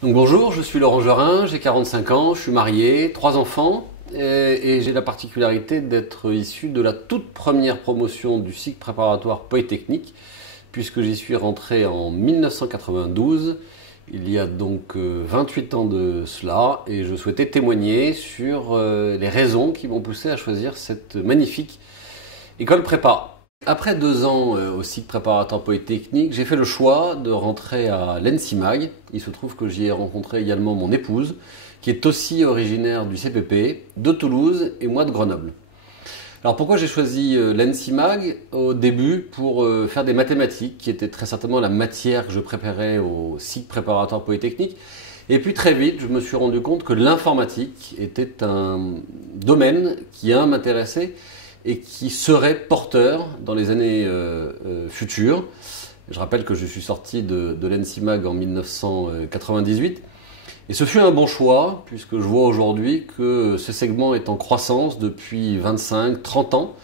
Donc bonjour, je suis Laurent Gerin, j'ai 45 ans, je suis marié, 3 enfants et j'ai la particularité d'être issu de la toute première promotion du cycle préparatoire Polytechnique puisque j'y suis rentré en 1992, il y a donc 28 ans de cela et je souhaitais témoigner sur les raisons qui m'ont poussé à choisir cette magnifique école prépa. Après 2 ans au cycle préparatoire Polytechnique, j'ai fait le choix de rentrer à l'ENSIMAG. Il se trouve que j'y ai rencontré également mon épouse, qui est aussi originaire du CPP, de Toulouse et moi de Grenoble. Alors pourquoi j'ai choisi l'ENSIMAG au début pour faire des mathématiques, qui était très certainement la matière que je préparais au cycle préparatoire Polytechnique. Et puis très vite, je me suis rendu compte que l'informatique était un domaine qui m'intéressait et qui serait porteur dans les années futures. Je rappelle que je suis sorti de l'ENSIMAG en 1998 et ce fut un bon choix puisque je vois aujourd'hui que ce segment est en croissance depuis 25-30 ans,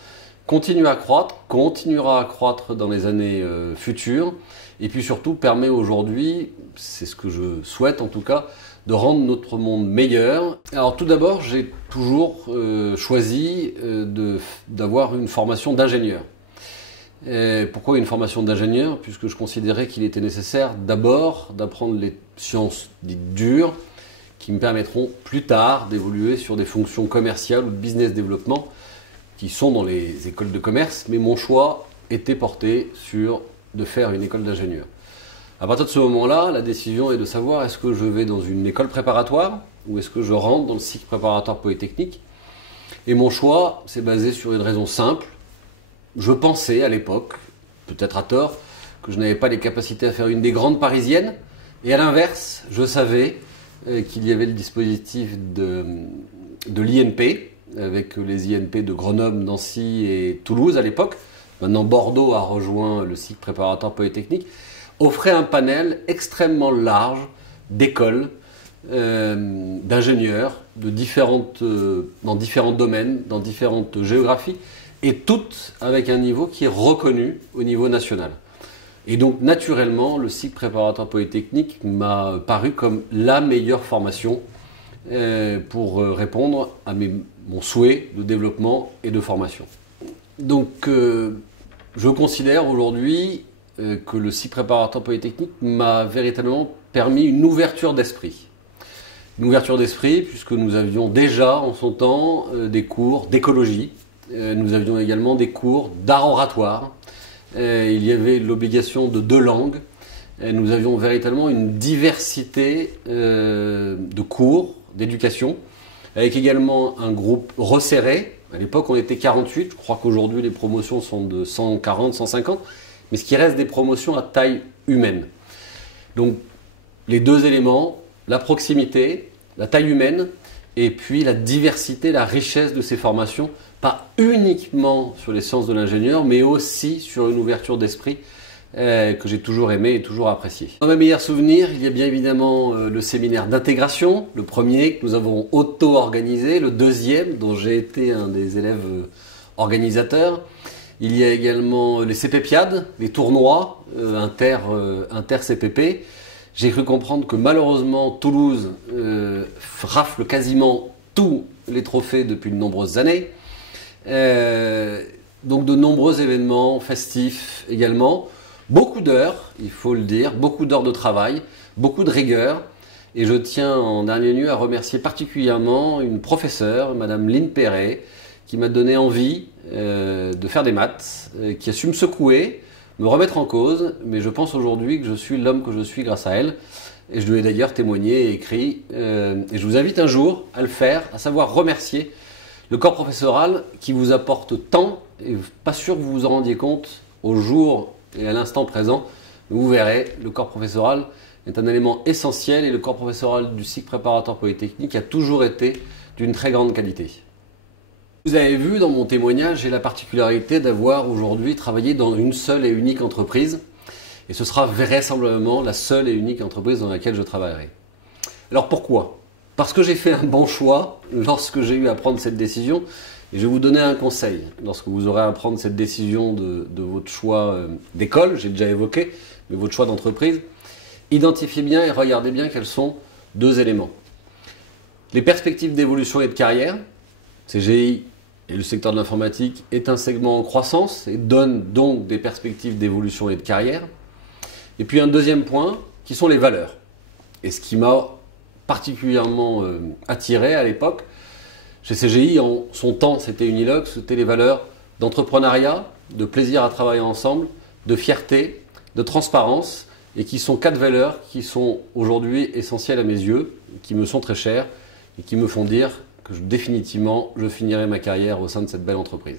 continue à croître, continuera à croître dans les années futures et puis surtout permet aujourd'hui, c'est ce que je souhaite en tout cas, de rendre notre monde meilleur. Alors tout d'abord, j'ai toujours choisi d'avoir une formation d'ingénieur. Pourquoi une formation d'ingénieur? Puisque je considérais qu'il était nécessaire d'abord d'apprendre les sciences dites dures qui me permettront plus tard d'évoluer sur des fonctions commerciales ou de business développement qui sont dans les écoles de commerce, mais mon choix était porté sur de faire une école d'ingénieur. À partir de ce moment-là, la décision est de savoir est-ce que je vais dans une école préparatoire ou est-ce que je rentre dans le cycle préparatoire Polytechnique. Et mon choix s'est basé sur une raison simple. Je pensais à l'époque, peut-être à tort, que je n'avais pas les capacités à faire une des grandes parisiennes. Et à l'inverse, je savais qu'il y avait le dispositif de l'INP, avec les INP de Grenoble, Nancy et Toulouse à l'époque. Maintenant, Bordeaux a rejoint le cycle préparatoire Polytechnique. Offrait un panel extrêmement large d'écoles, d'ingénieurs, dans différents domaines, dans différentes géographies, et toutes avec un niveau qui est reconnu au niveau national. Et donc naturellement, le cycle préparatoire Polytechnique m'a paru comme la meilleure formation pour répondre à mon souhait de développement et de formation. Donc je considère aujourd'hui que le cycle préparatoire Polytechnique m'a véritablement permis une ouverture d'esprit. Une ouverture d'esprit puisque nous avions déjà en son temps des cours d'écologie, nous avions également des cours d'art oratoire, il y avait l'obligation de 2 langues, nous avions véritablement une diversité de cours, d'éducation, avec également un groupe resserré. À l'époque on était 48, je crois qu'aujourd'hui les promotions sont de 140, 150, mais ce qui reste des promotions à taille humaine. Donc les 2 éléments, la proximité, la taille humaine, et puis la diversité, la richesse de ces formations, pas uniquement sur les sciences de l'ingénieur, mais aussi sur une ouverture d'esprit que j'ai toujours aimé et toujours apprécié. Dans mes meilleurs souvenirs, il y a bien évidemment le séminaire d'intégration, le premier que nous avons auto-organisé, le deuxième dont j'ai été un des élèves organisateurs. Il y a également les CPPiades, les tournois inter-CPP. J'ai cru comprendre que malheureusement Toulouse rafle quasiment tous les trophées depuis de nombreuses années. Donc de nombreux événements festifs également. Beaucoup d'heures, il faut le dire, beaucoup d'heures de travail, beaucoup de rigueur. Et je tiens en dernier lieu à remercier particulièrement une professeure, Madame Lynn Perret, qui m'a donné envie de faire des maths, qui a su me secouer, me remettre en cause, mais je pense aujourd'hui que je suis l'homme que je suis grâce à elle. Et je lui ai d'ailleurs témoigné et écrit. Et je vous invite un jour à le faire, à savoir remercier le corps professoral qui vous apporte tant, et pas sûr que vous vous en rendiez compte au jour et à l'instant présent. Vous verrez, le corps professoral est un élément essentiel et le corps professoral du cycle préparatoire Polytechnique a toujours été d'une très grande qualité. Vous avez vu dans mon témoignage, j'ai la particularité d'avoir aujourd'hui travaillé dans une seule et unique entreprise. Et ce sera vraisemblablement la seule et unique entreprise dans laquelle je travaillerai. Alors pourquoi? Parce que j'ai fait un bon choix lorsque j'ai eu à prendre cette décision. Et je vais vous donner un conseil. Lorsque vous aurez à prendre cette décision de votre choix d'école, j'ai déjà évoqué, mais votre choix d'entreprise, identifiez bien et regardez bien quels sont deux éléments. Les perspectives d'évolution et de carrière. CGI et le secteur de l'informatique est un segment en croissance et donne donc des perspectives d'évolution et de carrière. Et puis un deuxième point, qui sont les valeurs. Et ce qui m'a particulièrement attiré à l'époque, chez CGI, en son temps c'était Uniloc, c'était les valeurs d'entrepreneuriat, de plaisir à travailler ensemble, de fierté, de transparence, et qui sont 4 valeurs qui sont aujourd'hui essentielles à mes yeux, qui me sont très chères et qui me font dire que définitivement je finirai ma carrière au sein de cette belle entreprise.